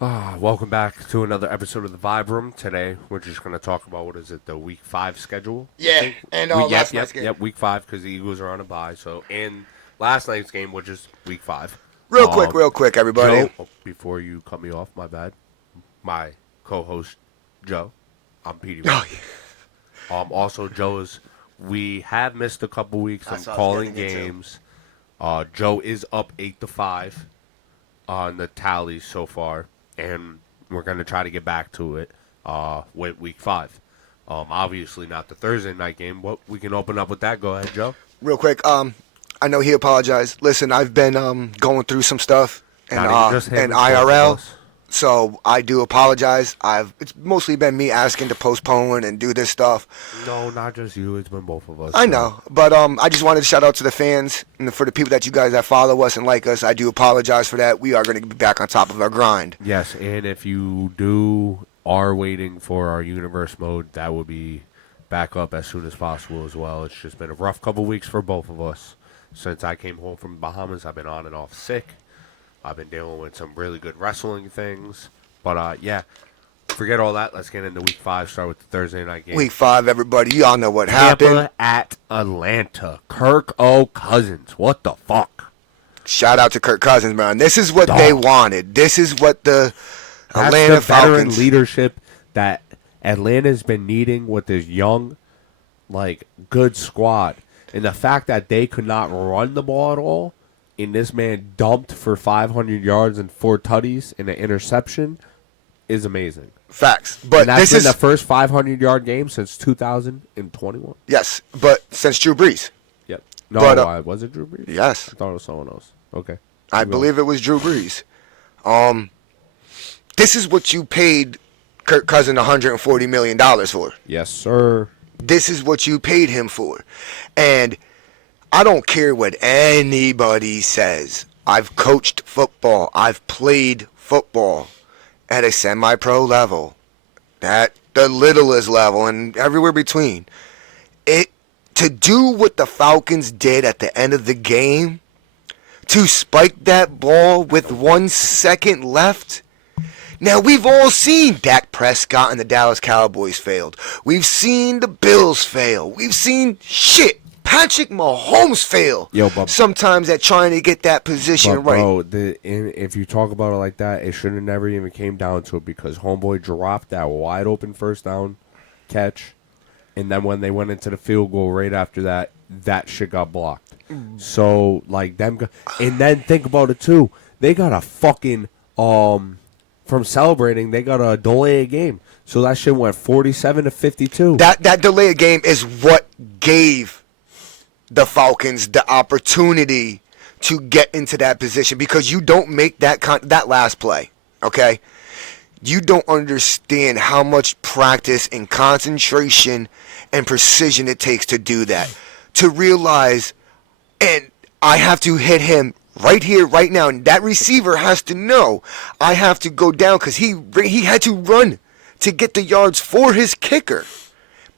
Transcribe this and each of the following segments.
Welcome back to another episode of the Vibe Room. Today, we're just going to talk about the Week 5 schedule. I Yeah, think. and Yep, last night's yep, game. yep. Week 5 because the Eagles are on a bye. So, and last night's game, which is Week 5. Real quick, everybody. Joe, before you cut me off, my bad. My co-host Joe, I'm Petey. Oh, Also, Joe is. We have missed a couple weeks. That's I'm what I was calling getting into. games. Joe is up 8-5 on the tally so far, and we're going to try to get back to it with Week 5. Obviously not the Thursday night game. What we can open up with that. Go ahead, Joe. Real quick. I know he apologized. Listen, I've been going through some stuff and Not even just him, and it's both of IRL, us. so I do apologize. It's mostly been me asking to postpone and do this stuff. No, not just you. It's been both of us. I know, but I just wanted to shout out to the fans and for the people that you guys that follow us and like us. I do apologize for that. We are going to be back on top of our grind. Yes, and if you are waiting for our universe mode, that will be back up as soon as possible as well. It's just been a rough couple weeks for both of us. Since I came home from Bahamas, I've been on and off sick. I've been dealing with some really good wrestling things. But, yeah, forget all that. Let's get into Week 5. Start with the Thursday night game. Week 5, everybody. Y'all know what happened. Tampa at Atlanta. Kirk O. Cousins. What the fuck? Shout out to Kirk Cousins, man. This is what Dog. they wanted. This is what the That's Atlanta the veteran Falcons. leadership that Atlanta's been needing with this young, good squad. And the fact that they could not run the ball at all, and this man dumped for 500 yards and 4 tutties and an interception is amazing. Facts. But And that's this been is the first 500-yard game since 2021. yes, but since Drew Brees. Yep. No, But, was it Drew Brees? Yes. I thought it was someone else. Okay. I Keep going. believe it was Drew Brees. This is what you paid Kirk Cousins $140 million for. Yes, sir. This is what you paid him for. And I don't care what anybody says. I've coached football. I've played football at a semi-pro level, at the littlest level, and everywhere between. To do what the Falcons did at the end of the game, to spike that ball with 1 second left. Now, we've all seen Dak Prescott and the Dallas Cowboys failed. We've seen the Bills fail. We've seen Patrick Mahomes fail. Yo, but- sometimes at trying to get that position But right. bro, if you talk about it like that, it should have never even came down to it because homeboy dropped that wide open first down catch, and then when they went into the field goal right after that, that shit got blocked. So and then think about it too. They got a fucking from celebrating, they got a delay a game. So that shit went 47-52. That delay of game is what gave the Falcons the opportunity to get into that position because you don't make that last play, okay? You don't understand how much practice and concentration and precision it takes to do that. To realize, and I have to hit him right here, right now, and that receiver has to know I have to go down because he had to run to get the yards for his kicker.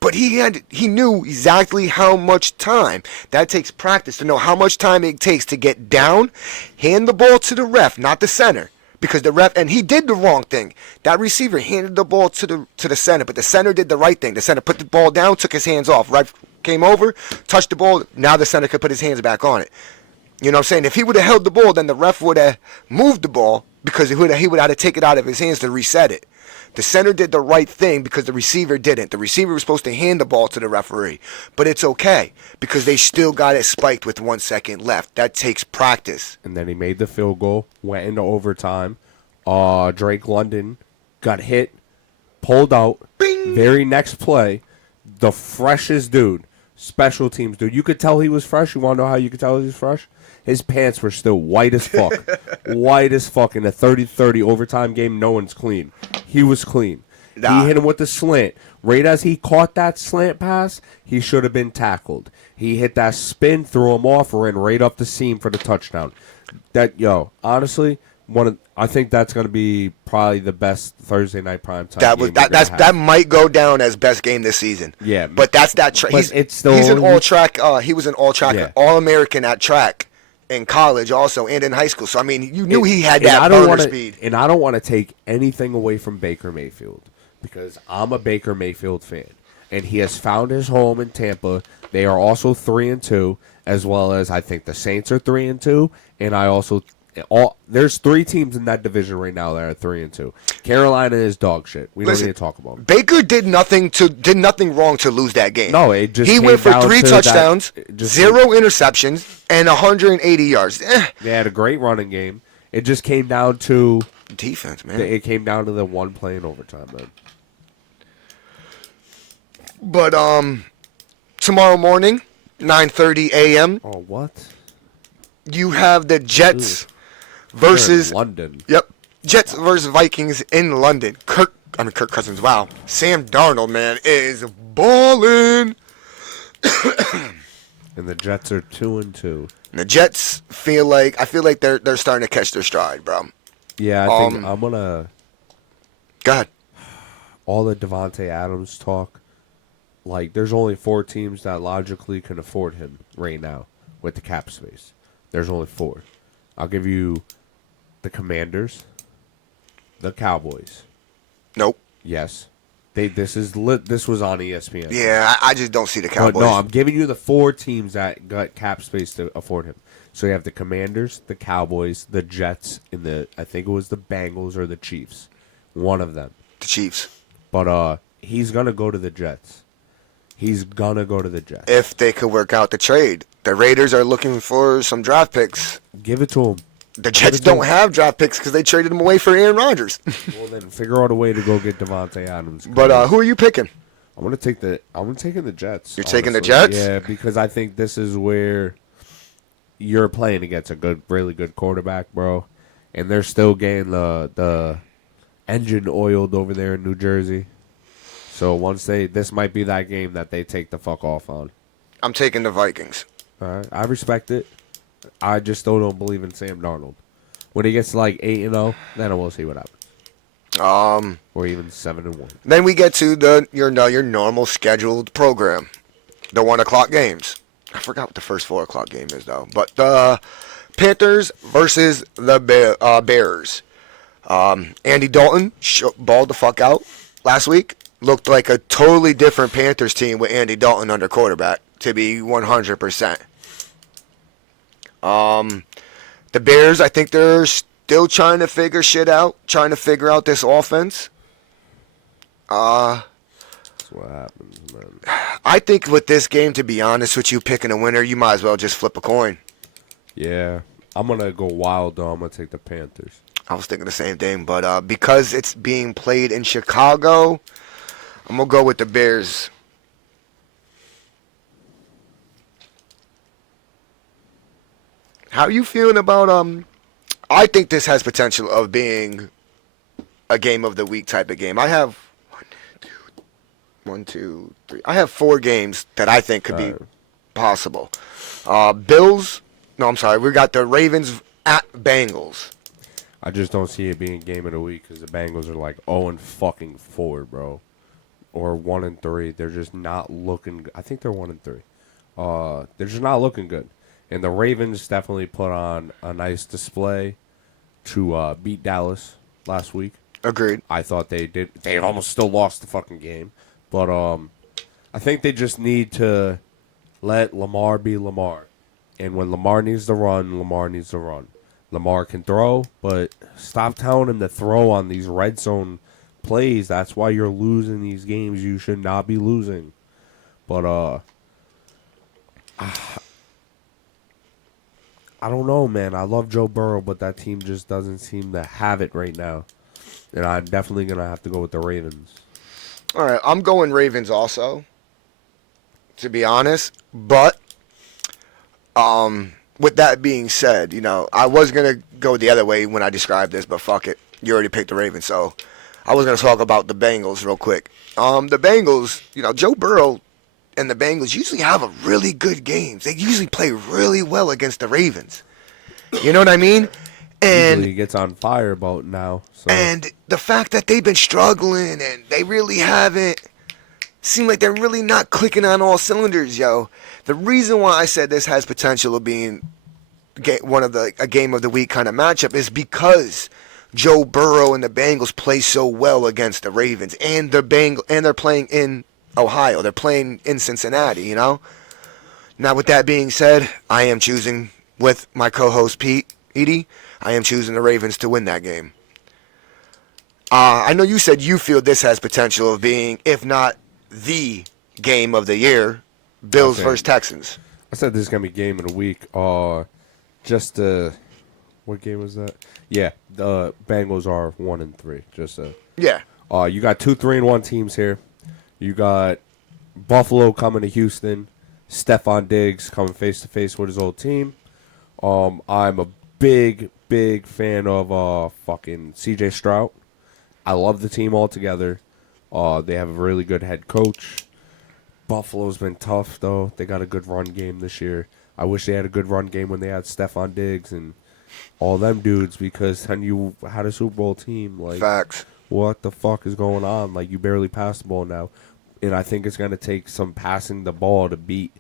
But he knew exactly how much time. That takes practice to know how much time it takes to get down, hand the ball to the ref, not the center. Because the ref, and he did the wrong thing. That receiver handed the ball to the center, but the center did the right thing. The center put the ball down, took his hands off. Ref came over, touched the ball. Now the center could put his hands back on it. You know what I'm saying? If he would have held the ball, then the ref would have moved the ball because he would have had to take it out of his hands to reset it. The center did the right thing because the receiver didn't. The receiver was supposed to hand the ball to the referee. But it's okay because they still got it spiked with 1 second left. That takes practice. And then he made the field goal, went into overtime. Drake London got hit, pulled out. Bing! Very next play, the freshest dude, special teams dude. You could tell he was fresh. You want to know how you could tell he was fresh? His pants were still white as fuck. White as fuck. In a 30-30 overtime game, no one's clean. He was clean. Nah. He hit him with the slant. Right as he caught that slant pass, he should have been tackled. He hit that spin, threw him off, ran right up the seam for the touchdown. Honestly, I think that's going to be probably the best Thursday night primetime game That might go down as best game this season. Yeah, but that's that. but it's still he's an all track. He was an all track, Yeah. All American at track in college also and in high school. So I mean, you knew he had And that I don't burner wanna, speed. And I don't want to take anything away from Baker Mayfield because I'm a Baker Mayfield fan, and he has found his home in Tampa. They are also 3-2, as well as I think the Saints are 3-2, and I also there's 3 teams in that division right now that are 3-2. Carolina is dog shit. We don't need to talk about it. Baker did nothing wrong to lose that game. No, it just he came went for down 3 to touchdowns, that- it just- 0 interceptions, and 180 yards. They had a great running game. It just came down to Defense, man. it came down to the one play in overtime, man. But tomorrow morning, 9:30 a.m. Oh, what? You have the Jets They're in versus London. Yep. Jets versus Vikings in London. Kirk Cousins, wow. Sam Darnold, man, is balling. And the Jets are 2-2. The Jets I feel like they're starting to catch their stride, bro. Yeah, I think I'm gonna Go ahead. all the Devontae Adams talk. Like, there's only 4 teams that logically can afford him right now with the cap space. There's only 4. I'll give you the Commanders, the Cowboys. Nope. Yes, this was on ESPN. Yeah, I just don't see the But Cowboys. no, I'm giving you the 4 teams that got cap space to afford him. So you have the Commanders, the Cowboys, the Jets, and I think it was the Bengals or the Chiefs. One of them. The Chiefs. But he's gonna go to the Jets. He's gonna go to the Jets. If they could work out the trade. The Raiders are looking for some draft picks. Give it to him. The Jets don't have draft picks because they traded them away for Aaron Rodgers. Well, then figure out a way to go get Devontae Adams. But who are you picking? I'm taking the Jets. You're taking the honestly. Jets? Yeah, because I think this is where you're playing against a really good quarterback, bro, and they're still getting the engine oiled over there in New Jersey. So this might be that game that they take the fuck off on. I'm taking the Vikings. All right, I respect it. I just still don't believe in Sam Darnold. When he gets to like 8-0, then we'll see what happens. Or even 7-1. Then we get to your normal scheduled program, the 1:00 games. I forgot what the first 4:00 game is though. But the Panthers versus the Bears. Andy Dalton balled the fuck out last week. Looked like a totally different Panthers team with Andy Dalton under quarterback, to be 100%. The Bears, I think they're still trying to figure shit out, trying to figure out this offense. That's what happens, man. I think with this game, to be honest with you, picking a winner, you might as well just flip a coin. Yeah, I'm gonna go wild though. I'm gonna take the Panthers. I was thinking the same thing, but because it's being played in Chicago, I'm going to go with the Bears. How are you feeling about I think this has potential of being a game of the week type of game. I have 1, 2, 3. I have 4 games that I think could be possible. Bills. No, I'm sorry. We got the Ravens at Bengals. I just don't see it being game of the week because the Bengals are like 0-4, bro, or 1-3. They're just not looking. I think they're 1-3. They're just not looking good. And the Ravens definitely put on a nice display to beat Dallas last week. Agreed. I thought they did. They almost still lost the fucking game, but I think they just need to let Lamar be Lamar. And when Lamar needs to run, Lamar needs to run. Lamar can throw, but stop telling him to throw on these red zone plays. That's why you're losing these games you should not be losing. But I don't know, man. I love Joe Burrow, but that team just doesn't seem to have it right now. And I'm definitely going to have to go with the Ravens. All right, I'm going Ravens also, to be honest. But with that being said, I was going to go the other way when I described this, but fuck it. You already picked the Ravens, so I was going to talk about the Bengals real quick. The Bengals, Joe Burrow and the Bengals usually have a really good games. They usually play really well against the Ravens. You know what I mean? And he gets on fire about now. So. And the fact that they've been struggling and they really haven't seem like they're really not clicking on all cylinders, yo. The reason why I said this has potential of being a game of the week kind of matchup is because Joe Burrow and the Bengals play so well against the Ravens, and they're playing in Ohio. They're playing in Cincinnati. Now, with that being said, I am choosing with my co-host Pete Edie. I am choosing the Ravens to win that game. I know you said you feel this has potential of being, if not the game of the year, Bills versus Texans. I said this is gonna be game of the week. What game was that? Yeah, the Bengals are 1-3. Yeah. You got 2 3-1 teams here. You got Buffalo coming to Houston. Stephon Diggs coming face to face with his old team. I'm a big fan of fucking CJ Stroud. I love the team altogether. They have a really good head coach. Buffalo's been tough though. They got a good run game this year. I wish they had a good run game when they had Stephon Diggs and all them dudes, because then you had a Super Bowl team. Like, Facts. what the fuck is going on? Like, you barely pass the ball now. And I think it's going to take some passing the ball to beat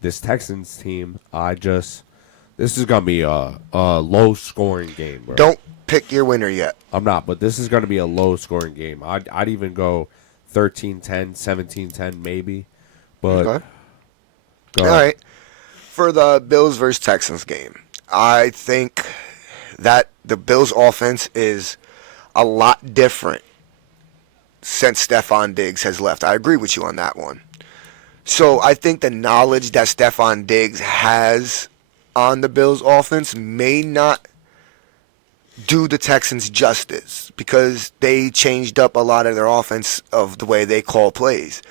this Texans team. This is going to be a low-scoring game, bro. Don't pick your winner yet. I'm not, but this is going to be a low-scoring game. I'd even go 13-10, 17-10 maybe. But Okay. go All ahead. right. For the Bills versus Texans game, I think that the Bills' offense is a lot different since Stephon Diggs has left. I agree with you on that one. So I think the knowledge that Stephon Diggs has on the Bills' offense may not do the Texans justice, because they changed up a lot of their offense of the way they call plays.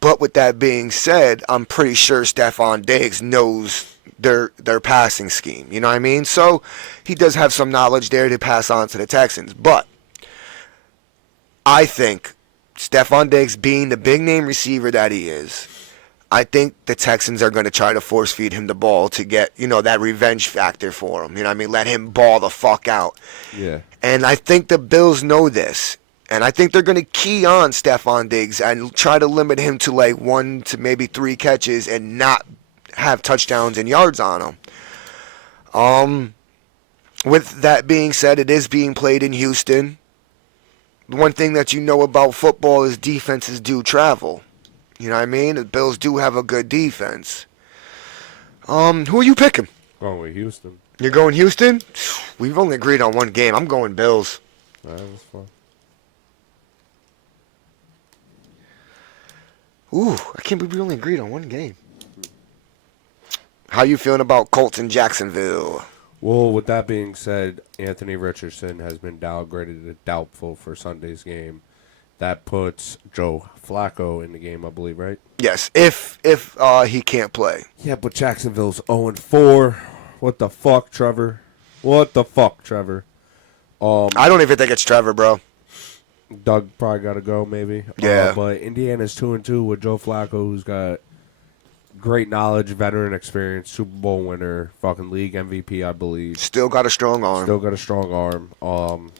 But with that being said, I'm pretty sure Stephon Diggs knows their passing scheme. You know what I mean? So he does have some knowledge there to pass on to the Texans. But I think Stephon Diggs, being the big name receiver that he is, I think the Texans are going to try to force feed him the ball to get, that revenge factor for him. You know what I mean? Let him ball the fuck out. Yeah. And I think the Bills know this. And I think they're going to key on Stephon Diggs and try to limit him to like 1 to maybe 3 catches and not have touchdowns and yards on him. With that being said, it is being played in Houston. One thing that you know about football is defenses do travel. You know what I mean? The Bills do have a good defense. Who are you picking? Going with Houston. You're going Houston? We've only agreed on one game. I'm going Bills. That was fun. Ooh, I can't believe we only agreed on one game. How you feeling about Colts in Jacksonville? Well, with that being said, Anthony Richardson has been downgraded to doubtful for Sunday's game. That puts Joe Flacco in the game, I believe, right? Yes, if he can't play. Yeah, but Jacksonville's 0-4. What the fuck, Trevor? What the fuck, Trevor? I don't even think it's Trevor, bro. Doug probably got to go, maybe. Yeah. But Indiana's 2-2 with Joe Flacco, who's got great knowledge, veteran experience, Super Bowl winner, fucking league MVP, I believe. Still got a strong arm. Still got a strong arm.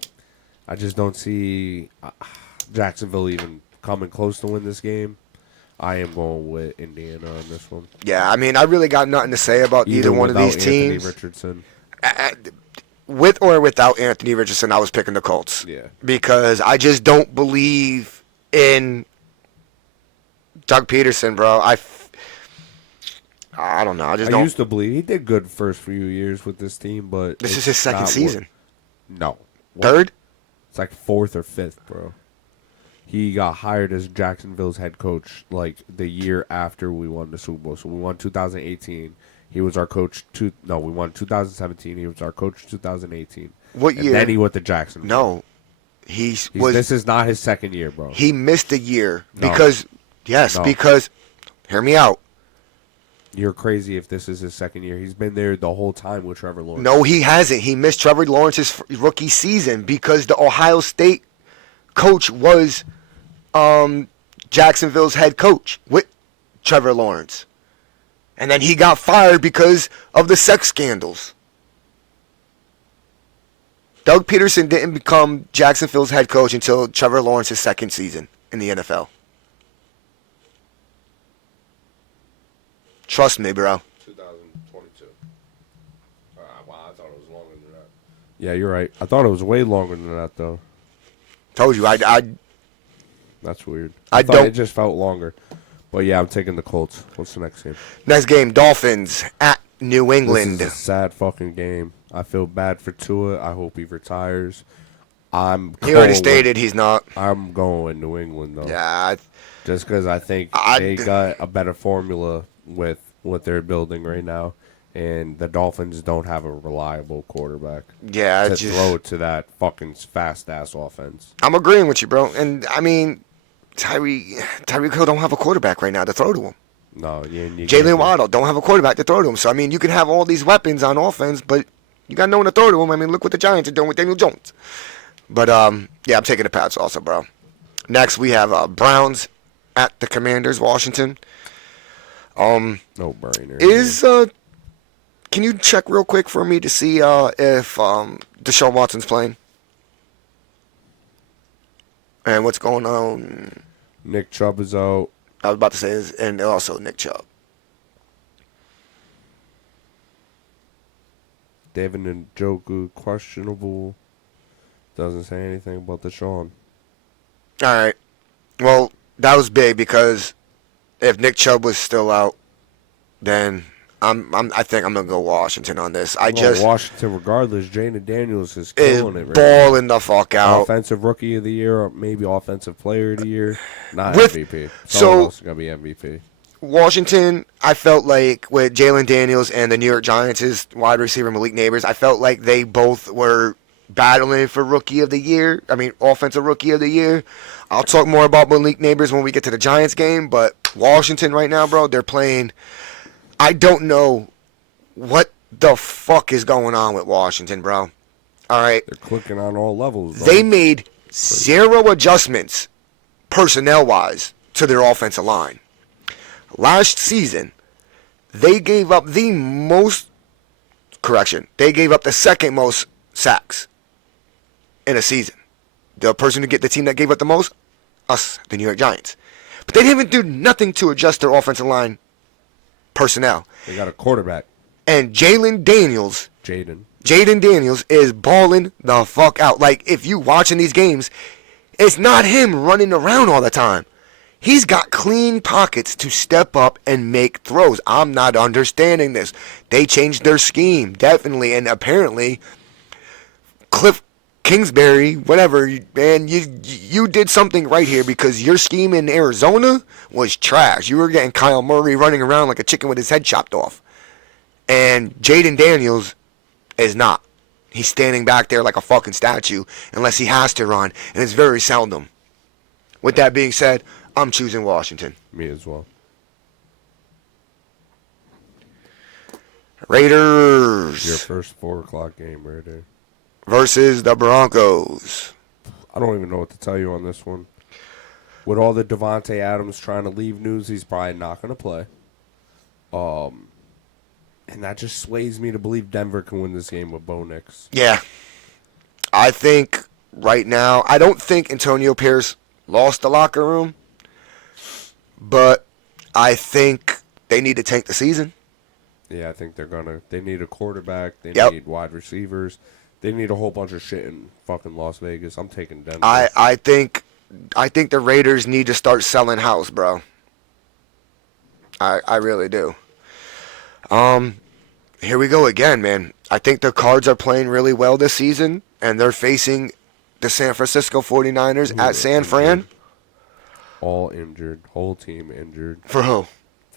I just don't see Jacksonville even coming close to win this game. I am going with Indiana on this one. Yeah, I mean, I really got nothing to say about either one of without these teams. Anthony Richardson. With or without Anthony Richardson, I was picking the Colts. Yeah. Because I just don't believe in Doug Peterson, bro. I don't know. I just I don't. used to believe he did good first few years with this team, but This is it's his second not season. No. What? Third? It's like 4th or 5th, bro. He got hired as Jacksonville's head coach like the year after we won the Super Bowl. So we won 2018. He was our coach. We won 2017. He was our coach 2018. What and year? then he went to Jacksonville. No. This is not his second year, bro. He missed a year No. because, No. because, hear me out. You're crazy if this is his second year. He's been there the whole time with Trevor Lawrence. No, he hasn't. He missed Trevor Lawrence's rookie season because the Ohio State coach was Jacksonville's head coach with Trevor Lawrence. And then he got fired because of the sex scandals. Doug Peterson didn't become Jacksonville's head coach until Trevor Lawrence's second season in the NFL. Trust me, bro. 2022. was longer than that. Yeah, you're right. I thought it was way longer than that, though. Told you, That's weird. I thought don't- It just felt longer. But yeah, I'm taking the Colts. What's the next game? Next game, Dolphins at New England. This is a sad fucking game. I feel bad for Tua. I hope he retires. He already going stated he's not. I'm going with New England, though. Yeah, Just because I think they got a better formula with what they're building right now. And the Dolphins don't have a reliable quarterback yeah. to throw it to that fucking fast-ass offense. I'm agreeing with you, bro. And I mean, Tyreek Hill don't have a quarterback right now to throw to him. No, you Jalen Waddle don't have a quarterback to throw to him. So I mean, you can have all these weapons on offense, but you got no one to throw to him. I mean, look what the Giants are doing with Daniel Jones. But yeah, I'm taking the Pats also, bro. Next we have Browns at the Commanders, Washington. No brainer. Can you check real quick for me to see if Deshaun Watson's playing? And what's going on? Nick Chubb is out. I was about to say, and also Nick Chubb. David Njoku questionable. Doesn't say anything about Deshaun. All right. Well, that was big because if Nick Chubb was still out, then I think I'm gonna go Washington on this. Washington regardless. Jaden Daniels is is killing it. Right balling the fuck now. out. Offensive Rookie of the Year, or maybe Offensive Player of the Year. Not MVP. Someone so else is gonna be MVP. Washington, I felt like with Jalen Daniels and the New York Giants' wide receiver Malik Neighbors, I felt like they both were battling for Rookie of the Year. I mean, Offensive Rookie of the Year. I'll talk more about Malik Neighbors when we get to the Giants game, but Washington right now, bro, they're playing. I don't know what the fuck is going on with Washington, bro. All right. They're clicking on all levels. They made zero adjustments personnel-wise to their offensive line. Last season, they gave up the gave up the second most sacks in a season. The team that gave up the most, us, the New York Giants. But they didn't even do nothing to adjust their offensive line personnel. They got a quarterback. And Jaden Daniels is balling the fuck out. Like, if you watching these games, it's not him running around all the time. He's got clean pockets to step up and make throws. I'm not understanding this. They changed their scheme, definitely. And apparently, Cliff Kingsbury, whatever, man, you did something right here because your scheme in Arizona was trash. You were getting Kyle Murray running around like a chicken with his head chopped off. And Jaden Daniels is not. He's standing back there like a fucking statue unless he has to run, and it's very seldom. With that being said, I'm choosing Washington. Me as well. Raiders. Your first 4 o'clock game right there. Versus the Broncos. I don't even know what to tell you on this one. With all the Devontae Adams trying to leave news, he's probably not going to play. And that just sways me to believe Denver can win this game with Bo Nix. Yeah. I think right now, I don't think Antonio Pierce lost the locker room. But I think they need to tank the season. Yeah, I think they need a quarterback. They Yep. need wide receivers. They need a whole bunch of shit in fucking Las Vegas. I'm taking Denver. I think the Raiders need to start selling house, bro. I really do. Here we go again, man. I think the Cards are playing really well this season, and they're facing the San Francisco 49ers at San Fran. All injured. Whole team injured. For who?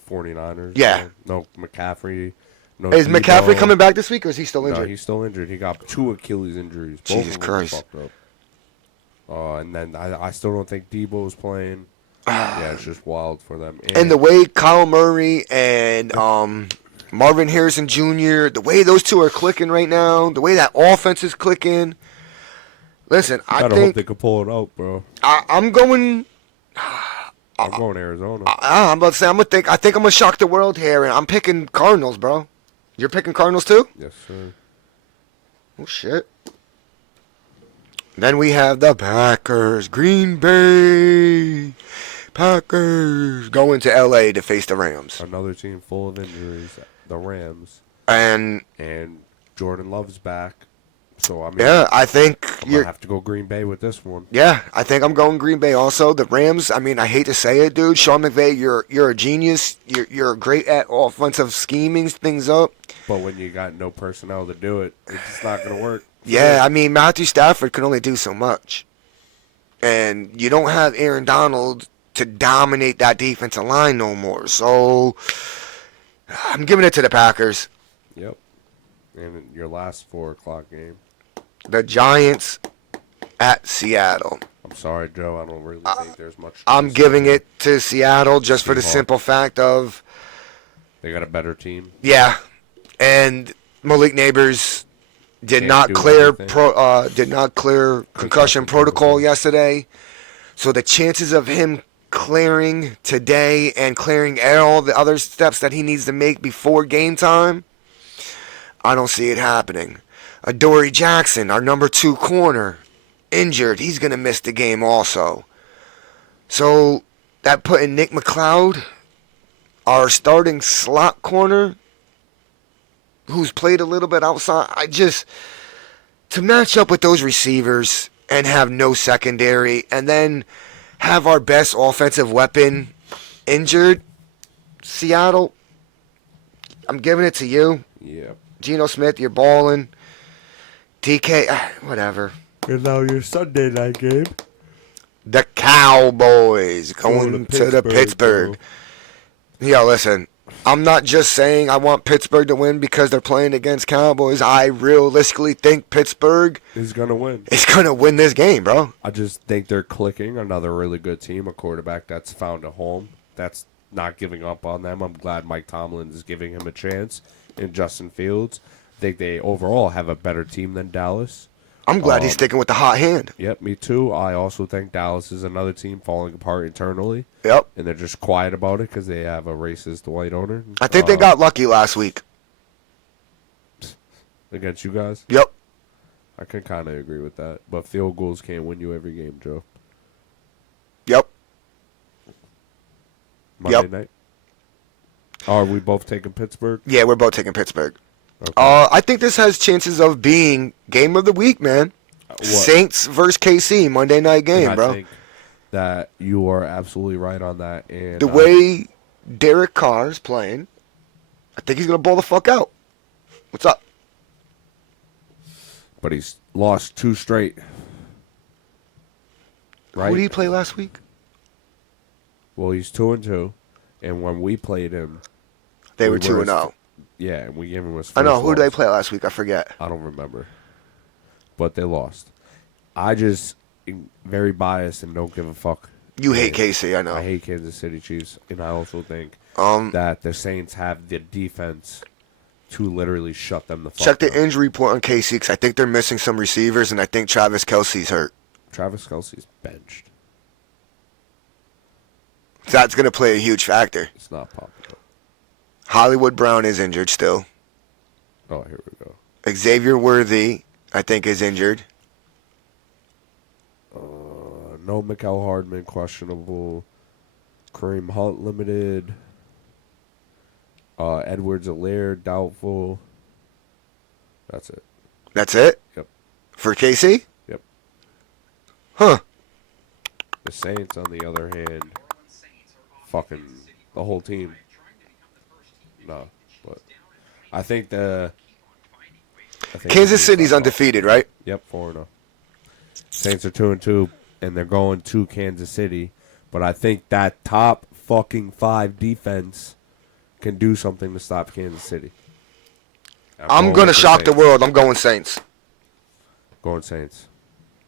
49ers. Yeah. No McCaffrey. No Is Debo. McCaffrey coming back this week, or is he still injured? No, he's still injured. He got 2 Achilles injuries. Both Jesus of them Christ. fucked up. And then I still don't think Debo's playing. Yeah, it's just wild for them. And the way Kyle Murray and Marvin Harrison Jr., the way those two are clicking right now, the way that offense is clicking. Listen, I hope think they could pull it out, bro. I'm going. I'm going Arizona. I'm about to say I think I'm gonna shock the world here, and I'm picking Cardinals, bro. You're picking Cardinals too? Yes, sir. Oh shit. Then we have the Packers, Green Bay Packers going to LA to face the Rams. Another team full of injuries. The Rams. And Jordan Love's back. So, I mean, Yeah, I think I'm you're. going to have to go Green Bay with this one. Yeah, I think I'm going Green Bay also. The Rams, I mean, I hate to say it, dude. Sean McVay, you're a genius. You're great at offensive scheming things up. But when you got no personnel to do it, it's just not going to work. Yeah, I mean, Matthew Stafford can only do so much. And you don't have Aaron Donald to dominate that defensive line no more. So I'm giving it to the Packers. Yep. And your last 4 o'clock game. The Giants at Seattle. I'm sorry, Joe. I don't really think there's much. I'm choice giving there. it to Seattle just for the Seahawks. simple fact of, They got a better team. yeah, and Malik Neighbors did Can't not do clear anything. concussion protocol yesterday. So the chances of him clearing today and clearing all the other steps that he needs to make before game time, I don't see it happening. Adoree Jackson, our number 2 corner, injured. He's going to miss the game also. So that put in Nick McLeod, our starting slot corner, who's played a little bit outside. To match up with those receivers and have no secondary and then have our best offensive weapon injured, Seattle, I'm giving it to you. Yep. Geno Smith, you're balling. DK, whatever. And now your Sunday night game. The Cowboys going to the Pittsburgh. Yeah, listen. I'm not just saying I want Pittsburgh to win because they're playing against Cowboys. I realistically think Pittsburgh Is going to win. is going to win this game, bro. I just think they're clicking. Another really good team. A quarterback that's found a home. That's not giving up on them. I'm glad Mike Tomlin is giving him a chance. And Justin Fields. I think they overall have a better team than Dallas. I'm glad he's sticking with the hot hand. Yep, me too. I also think Dallas is another team falling apart internally. Yep. And they're just quiet about it because they have a racist white owner. I think they got lucky last week. Against you guys? Yep. I can kind of agree with that. But field goals can't win you every game, Joe. Yep. Monday Yep. night? Are we both taking Pittsburgh? Yeah, we're both taking Pittsburgh. Okay. I think this has chances of being game of the week, man. What? Saints versus KC, Monday night game, I bro. think that you are absolutely right on that. And The way Derek Carr is playing, I think he's going to ball the fuck out. What's up? But he's lost 2 straight. Right? Who did he play last week? Well, he's 2-2. And when we played him, They we were 2-0. Yeah, and we gave him his first I know. Who did they loss. play last week? I forget. I don't remember. But they lost. I just am very biased and don't give a fuck. You hate KC, I know. I hate Kansas City Chiefs, and I also think Um, that the Saints have the defense to literally shut them the fuck check the down. injury report on KC because I think they're missing some receivers, and I think Travis Kelce's hurt. Travis Kelce's benched. That's going to play a huge factor. It's not popular. Hollywood Brown is injured still. Oh, here we go. Xavier Worthy, I think, is injured. No Mikael Hardman, questionable. Kareem Hunt, limited. Edwards-Helaire, doubtful. That's it. That's it? Yep. For KC? Yep. Huh. The Saints, on the other hand, fucking the whole team. No, but I think Kansas City's undefeated, right? Yep, 4-0. Saints are 2-2, and they're going to Kansas City. But I think that top fucking 5 defense can do something to stop Kansas City. I'm going to shock the world. I'm going Saints. Going Saints.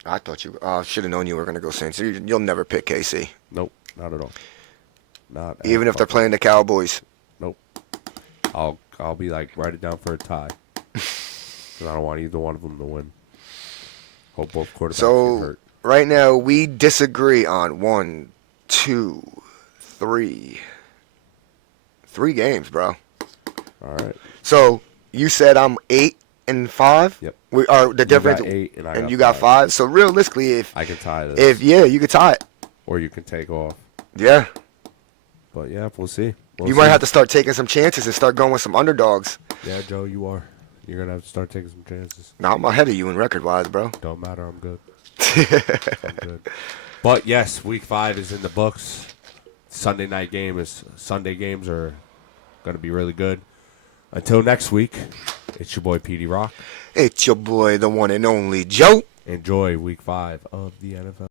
I thought you should have known you were going to go Saints. You'll never pick KC. Nope, not at all. Not at Even if they're fucking- playing the Cowboys. Nope. I'll be like, write it down for a tie. 'Cause I don't want either one of them to win. Hope both quarterbacks get So, hurt. right now, we disagree on 1, 2, 3. 3 games, bro. All right. So, you said I'm 8-5? Yep. We are the difference. got 8 and I got you got 5. So, realistically, I can tie this. you could tie it. Or you can take off. Yeah. But yeah, we'll see. You might have to start taking some chances and start going with some underdogs. Yeah, Joe, you are. You're going to have to start taking some chances. Now I'm ahead of you in record-wise, bro. Don't matter. I'm good. I'm good. But, yes, Week 5 is in the books. Sunday games are going to be really good. Until next week, it's your boy, Petey Rock. It's your boy, the one and only Joe. Enjoy Week 5 of the NFL.